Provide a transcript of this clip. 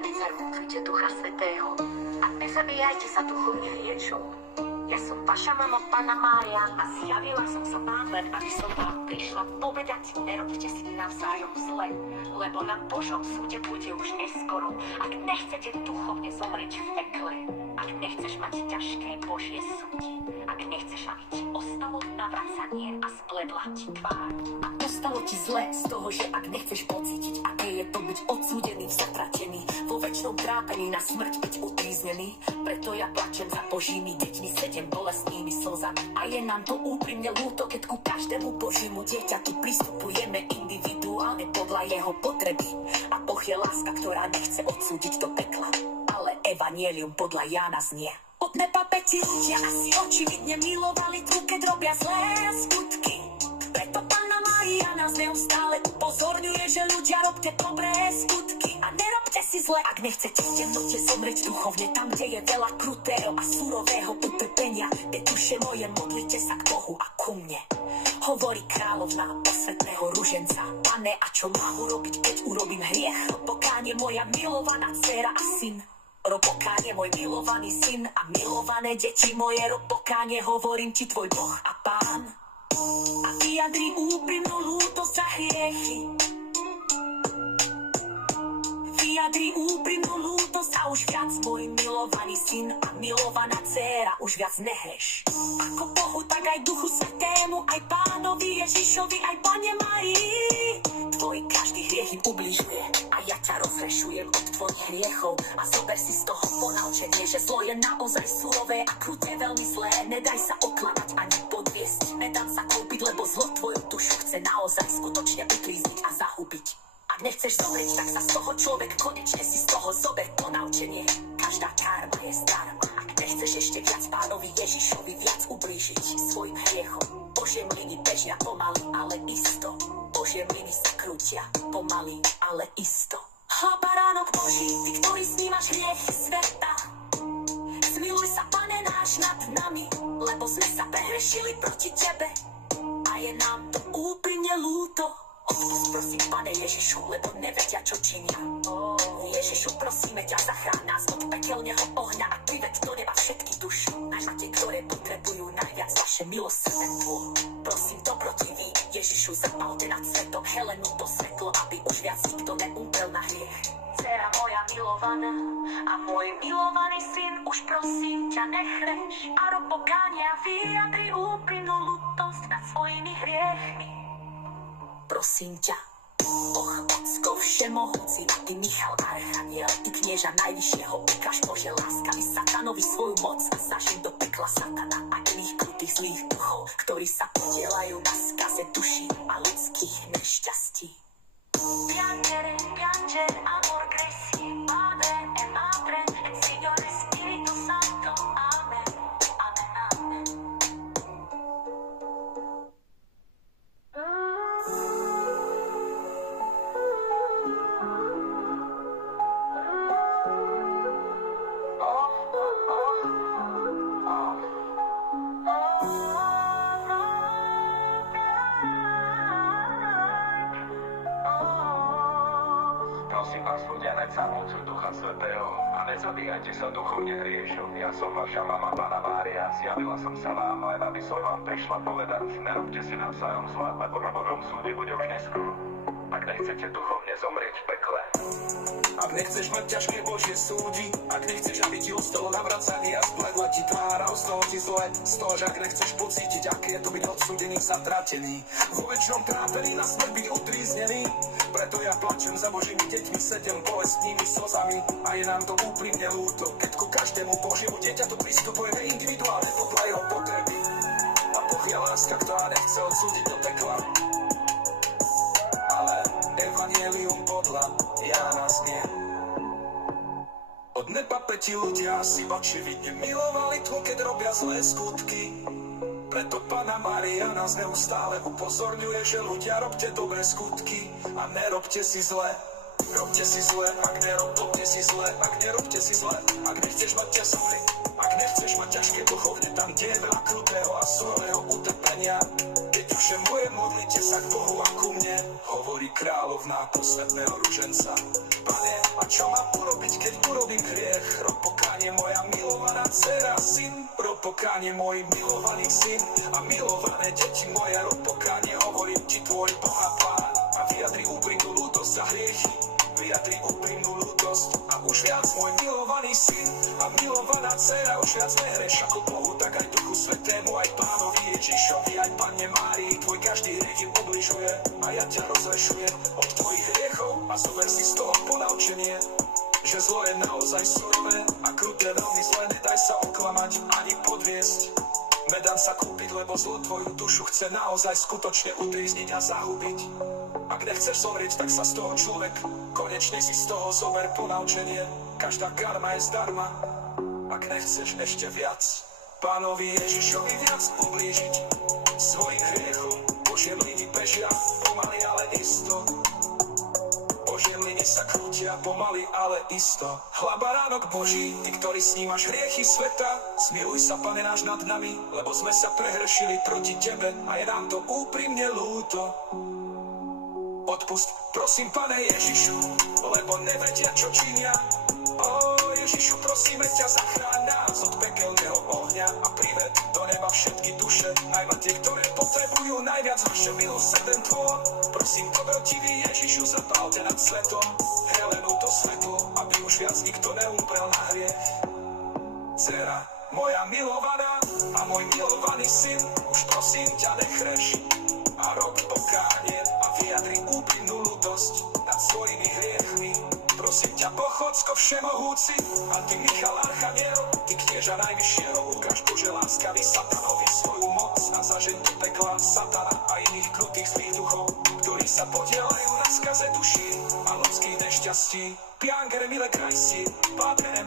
nezarúcujte Ducha Svätého a nezabíjajte sa duchovne hriešou. Ja som vaša mama, Panna Mária, a zjavila som sa vám len, aby som vám prišla povedať, nerobte si navzájom zle, lebo na Božom súde bude už neskoro. Ak nechcete duchovne zomrieť v pekle, ak nechceš mať ťažké Božie súdy, ak nechceš, aby ti ostalo navracanie a spledla ti tvár. A ostalo ti zle z toho, že ak nechceš pocítiť, aké je to byť odsúdený, zatratený, vo večnom trápení na smrť byť utríznený, preto ja plačem za Božími deťmi, sedem bolestnými slzami. A je nám to úprimne ľúto, keď ku každému Božiemu dieťaťu pristupujeme individuálne podľa jeho potreby. A Boh je láska, ktorá nechce odsúdiť do pekla. Ale evanjelium podľa Jána znie: od neba päti ľudia asi očividne milovali tu, keď robia zlé skutky. Preto Panna Mária nás neustále upozorňuje, že ľudia, robte dobré skutky a nerobte si zle. Ak nechcete v temnote zomrieť duchovne, tam, kde je veľa krutého a surového utrpenia, duše moje, modlite sa k Bohu a ku mne. Hovorí kráľovná posvetného ruženca: Pane, a čo mám urobiť, keď urobím hriech? Pokánie moja milovaná dcéra a syn. Robokánie môj milovaný syn a milované deti moje, robokánie, hovorím ti, tvoj Boh a Pán. A vyjadri úprimnú lútosť za hriechy. Vyjadri úprimnú lútosť a už viac môj milovaný syn a milovaná dcéra už viac nehreš. Ako Bohu, tak aj Duchu Svätému, aj Pánovi Ježišovi, aj Panne Márii. Tvoj každý hriech im ubližuje a ja ťa rozrešujem od tvojich hriechov. A zober si z toho ponaučenie, že zlo je naozaj surové a krute veľmi zlé. Nedaj sa oklamať ani podviesť, nedám sa kúpiť, lebo zlo tvoju dušu chce naozaj skutočne uklízniť a zahubiť. Ak nechceš zomrieť, tak sa z toho človek konečne si z toho zober ponaučenie. Každá karma je zdarma. Ak nechceš ešte viac Pánovi Ježišovi viac ublížiť svojim hriechom, Božie mlyny bežia pomaly, ale isto. Božie mlyny sa krútia pomaly, ale isto. Ho, baránok Boží, ty, ktorý snímaš hriechy sveta, zmiluj sa, Pane náš, nad nami, lebo sme sa prehrešili proti tebe a je nám to úprimne ľúto. Odpusť prosím, Pane Ježišu, lebo nevedia, čo činia. Ježišu, prosíme ťa, zachráň nás od pekelného ohňa a priveď do neba všetky duše, najmä tie, ktoré potrebujú najviac vaše milosrdenstvo. Prosím, dobrotivý Ježišu, zapalte nad svetom Helenu to svetlo, aby už viac nikto neumrel na hriech. Dcera moja milovaná a môj milovaný syn, už prosím ťa, nechreš a rob pokánia, vyjadri úprimnú ľútosť nad svojimi hriechmi. Prosím ťa, Boh, Ocko všemohúci, ty Michal Archaniel, ty knieža najvyššieho, ukáž Bože láskavý satanovi svoju moc a zažij do pekla satana a iných krutých zlých duchov, ktorí sa podielajú na skaze duší a ľudských nešťastí. Piangere, pianger, amor creci, Padre e Madre, et Signore Spirito Santo, Amen, Amen, Amen. Prosím vás, ľudia, neď sa mocu Ducha Svätého a nezabíjajte sa duchovne hriešom. Ja som vaša mama, Panna Mária, zjavila som sa vám, len aby som vám prišla povedať, nerobte si navzájom zle, lebo na Božom súde bude už neskoro. Ak nechcete duchovne zomrieť v pekle. Ak nechceš mať ťažké Božie súdy, ak nechceš, aby ti ostalo navracanie a spledla ti tvára, ostalo ti zle, z toho, že ak nechceš pocítiť, aké je to byť odsúdený, zatratený, vo večnom trápení na smrť byť utríznený, preto ja plačem za Božími deťmi, sedem bolestnými slzami a je nám to úprimne ľúto, keď ku každému Božiemu dieťaťu pristupujeme individuálne podľa jeho potreby. A Boh je láska, ktorá nechce odsúdiť do pekla. Ale evanjelium podľa Jána znie: od neba päti ľudia si očividne milovali to, keď robia zlé skutky. Preto Panna Mária nás neustále upozorňuje, že ľudia, robte dobré skutky a nerobte si zle. Robte si zle, ak nerobte si zle, ak nerobte si zle, ak nechceš mať ťažké, ak nechceš mať ťažké duchovne, tam, kde je veľa krutého a surového utrpenia, keď duše moje, modlite sa k Bohu a ku mne, hovorí kráľovná posvetného ruženca. Pane, a čo mám urobiť, keď urobím hriech? Rob pokánie, moja milovaná dcera, syn, rob pokánie, môj milovaný syn a milované deti moje, rob pokánie, hovorím ti tvoj Boh a Pán. A vyjadri úprimnú ľútosť za hriechy, vyjadri úprimnú ľútosť a už viac môj milovaný syn a milovaná dcera, už viac nehreš ako Bohu, tak aj Duchu Svätému, aj Pánovi Ježišovi, aj Panne Márii, tvoj každý hriech im ubližuje a ja ťa rozrešuje od tvojich hriechov a zober si z toho ponaučenie, že zlo je naozaj surové a kruté veľmi zlé, nedaj sa oklamať ani podviesť. Nedám sa kúpiť, lebo zlo tvoju dušu chce naozaj skutočne utrízniť a zahubiť. Ak nechceš zomrieť, tak sa z toho človek, konečne si z toho zober ponaučenie. Každá karma je zdarma, ak nechceš ešte viac Pánovi Ježišovi viac ublížiť svojim hriechom. Božie mlyny bežia pomaly, ale isto. Božie mlyny sa krútia pomaly, ale isto. Chlabaránok Boží, ty, ktorý snímaš hriechy sveta, zmiluj sa, Pane náš, nad nami, lebo sme sa prehrešili proti tebe a je nám to úprimne ľúto. Odpust, prosím, Pane Ježišu, lebo nevedia, čo činia. Ježišu, prosíme ťa, zachráň nás od pekelného ohňa a prived do neba všetky duše, najmä tie, ktoré potrebujú najviac vaše milosrdenstvo. Prosím, dobrotivý Ježišu, zapálte nad svetom Helenu to svetlo, aby už viac nikto neumrel na hriech. Dcera moja milovaná a môj milovaný syn, už prosím ťa, nechreš a rob pokánie a vyjadri úprimnú ľútosť nad svojimi hriechmi. Prosím ťa, Bohocko všemohúci, a ty Michal Archaniel, ty knieža najvyššieho, ukáž Bože láskavý satanovi svoju moc a zažeň do pekla satana a iných krutých zlých duchov, ktorí sa podielajú na skaze duší a ľudských nešťastí. Piangere mile krajsi, Padre,